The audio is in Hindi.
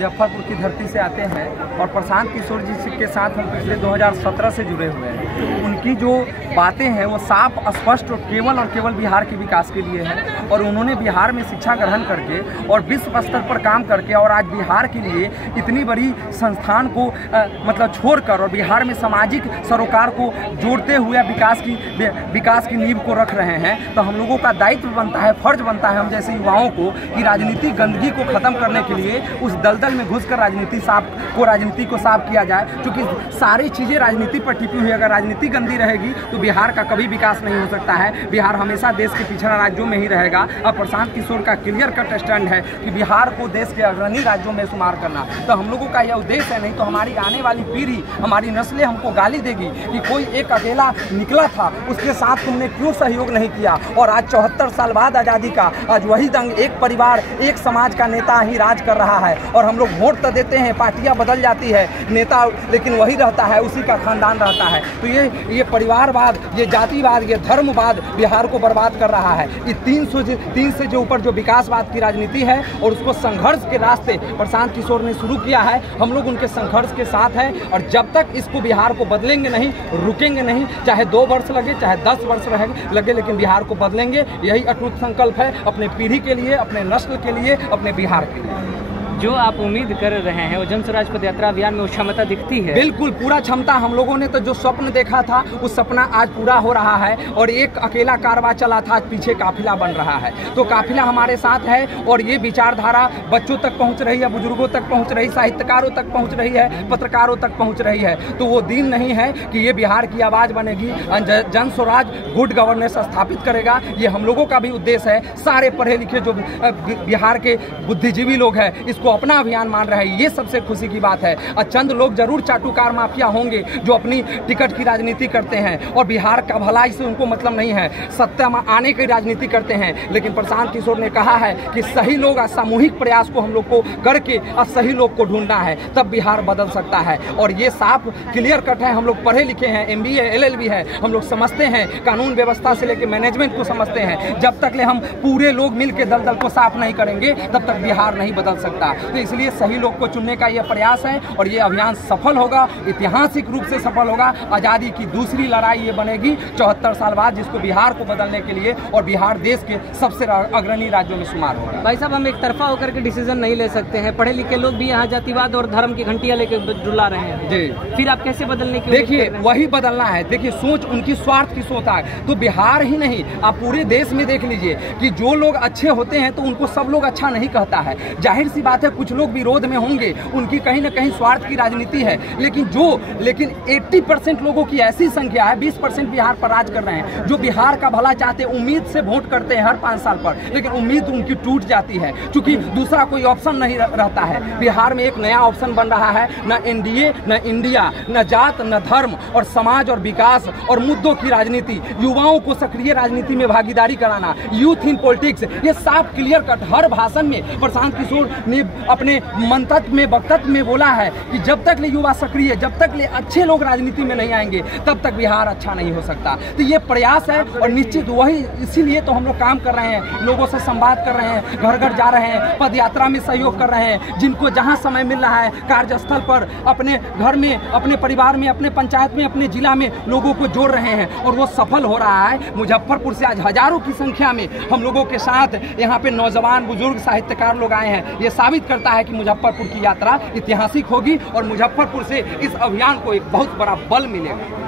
मुजफ्फरपुर की धरती से आते हैं और प्रशांत किशोर जी के साथ हम पिछले 2017 से जुड़े हुए हैं। उनकी जो बातें हैं वो साफ स्पष्ट और केवल बिहार के विकास के लिए है और उन्होंने बिहार में शिक्षा ग्रहण करके और विश्व स्तर पर काम करके और आज बिहार के लिए इतनी बड़ी संस्थान को मतलब छोड़कर और बिहार में सामाजिक सरोकार को जोड़ते हुए विकास की नींव को रख रहे हैं। तो हम लोगों का दायित्व बनता है, फर्ज बनता है हम जैसे युवाओं को कि राजनीतिक गंदगी को ख़त्म करने के लिए उस दलदल में घुसकर राजनीति को साफ किया जाए, क्योंकि सारी चीज़ें राजनीति पर टिकी हुई है। अगर राजनीति गंदी रहेगी तो बिहार का कभी विकास नहीं हो सकता है। बिहार हमेशा देश के पिछड़ा राज्यों में ही रहेगा। अब प्रशांत किशोर का क्लियर कट स्टैंड है कि बिहार को देश के अग्रणी राज्यों में शुमार करना। तो हम लोगों का यह उद्देश्य है, नहीं तो हमारी आने वाली पीढ़ी, हमारी नस्लें हमको गाली देगी कि कोई एक अकेला निकला था, उसके साथ तुमने क्यों सहयोग नहीं किया। और आज 74 साल बाद आज़ादी का आज वही दंग, एक परिवार एक समाज का नेता ही राज कर रहा है। और हम लोग वोट तो देते हैं, पार्टियां बदल जाती है, नेता लेकिन वही रहता है, उसी का खानदान रहता है। तो ये परिवारवाद, ये जातिवाद, ये धर्मवाद बिहार को बर्बाद कर रहा है। ये 300 से जो ऊपर जो विकासवाद की राजनीति है और उसको संघर्ष के रास्ते प्रशांत किशोर ने शुरू किया है। हम लोग उनके संघर्ष के साथ हैं और जब तक इसको बिहार को बदलेंगे नहीं, रुकेंगे नहीं, चाहे 2 वर्ष लगे, चाहे 10 वर्ष लगे, लेकिन बिहार को बदलेंगे। यही अटूट संकल्प है अपने पीढ़ी के लिए, अपने नस्ल के लिए, अपने बिहार के लिए। जो आप उम्मीद कर रहे हैं वो जन स्वराज पद यात्रा अभियान में वो क्षमता दिखती है? बिल्कुल पूरा क्षमता। हम लोगों ने तो जो स्वप्न देखा था उस सपना आज पूरा हो रहा है और एक अकेला कारवां चला था, आज पीछे काफिला बन रहा है। तो काफिला हमारे साथ है और ये विचारधारा बच्चों तक पहुंच रही है, बुजुर्गों तक पहुंच रही, साहित्यकारों तक पहुंच रही है, पत्रकारों तक पहुंच रही है। तो वो दिन नहीं है कि ये बिहार की आवाज़ बनेगी, जन स्वराज गुड गवर्नेंस स्थापित करेगा। ये हम लोगों का भी उद्देश्य है। सारे पढ़े लिखे जो बिहार के बुद्धिजीवी लोग हैं इसको अपना अभियान मान रहे हैं, ये सबसे खुशी की बात है। और चंद लोग जरूर चाटुकार माफिया होंगे जो अपनी टिकट की राजनीति करते हैं और बिहार का भलाई से उनको मतलब नहीं है, सत्ता में आने की राजनीति करते हैं। लेकिन प्रशांत किशोर ने कहा है कि सही लोग सामूहिक प्रयास को हम लोग को करके और सही लोग को ढूंढना है, तब बिहार बदल सकता है। और ये साफ क्लियर कट है। हम लोग पढ़े लिखे हैं, MBA LLB है, हम लोग समझते हैं, कानून व्यवस्था से लेकर मैनेजमेंट को समझते हैं। जब तक हम पूरे लोग मिलकर दलदल को साफ नहीं करेंगे तब तक बिहार नहीं बदल सकता। तो इसलिए सही लोग को चुनने का यह प्रयास है और ये अभियान सफल होगा, ऐतिहासिक रूप से सफल होगा। आज़ादी की दूसरी लड़ाई ये बनेगी 74 साल बाद, जिसको बिहार को बदलने के लिए और बिहार देश के सबसे अग्रणी राज्यों में शुमार होगा। भाई साहब, हम एक तरफा होकर के डिसीजन नहीं ले सकते हैं। पढ़े लिखे लोग भी यहाँ जातिवाद और धर्म की घंटियां लेकर डुला रहे हैं जी। फिर आप कैसे बदलने की? देखिए वही बदलना है। देखिए सोच उनकी स्वार्थ की सोच है। तो बिहार ही नहीं, आप पूरे देश में देख लीजिए कि जो लोग अच्छे होते हैं तो उनको सब लोग अच्छा नहीं कहता है। जाहिर सी बात है कुछ लोग विरोध में होंगे, उनकी कहीं ना कहीं स्वार्थ की राजनीति है। लेकिन 80% लोगों की ऐसी संख्या है, 20% बिहार पर राज कर रहे हैं जो बिहार का भला चाहते हैं, उम्मीद से वोट करते हैं हर 5 साल पर, लेकिन उम्मीद उनकी टूट जाती है क्योंकि दूसरा कोई ऑप्शन नहीं रहता है। बिहार में एक नया ऑप्शन बन रहा है, न NDA, न इंडिया, न जात, न धर्म और समाज और विकास और मुद्दों की राजनीति, युवाओं को सक्रिय राजनीति में भागीदारी कराना, यूथ इन पॉलिटिक्स। ये साफ क्लियर कट हर भाषण में प्रशांत किशोर ने अपने मंतव्य में, वक्तव्य में बोला है कि जब तक ले युवा सक्रिय, जब तक ले अच्छे लोग राजनीति में नहीं आएंगे तब तक बिहार अच्छा नहीं हो सकता। तो ये प्रयास है और निश्चित वही, इसीलिए तो हम लोग काम कर रहे हैं, लोगों से संवाद कर रहे हैं, घर घर जा रहे हैं, पद यात्रा में सहयोग कर रहे हैं। जिनको जहां समय मिल रहा है कार्यस्थल पर, अपने घर में, अपने परिवार में, अपने पंचायत में, अपने जिला में लोगों को जोड़ रहे हैं और वो सफल हो रहा है। मुजफ्फरपुर से आज हजारों की संख्या में हम लोगों के साथ यहाँ पे नौजवान, बुजुर्ग, साहित्यकार लोग आए हैं। ये साबित करता है कि मुजफ्फरपुर की यात्रा ऐतिहासिक होगी और मुजफ्फरपुर से इस अभियान को एक बहुत बड़ा बल मिलेगा।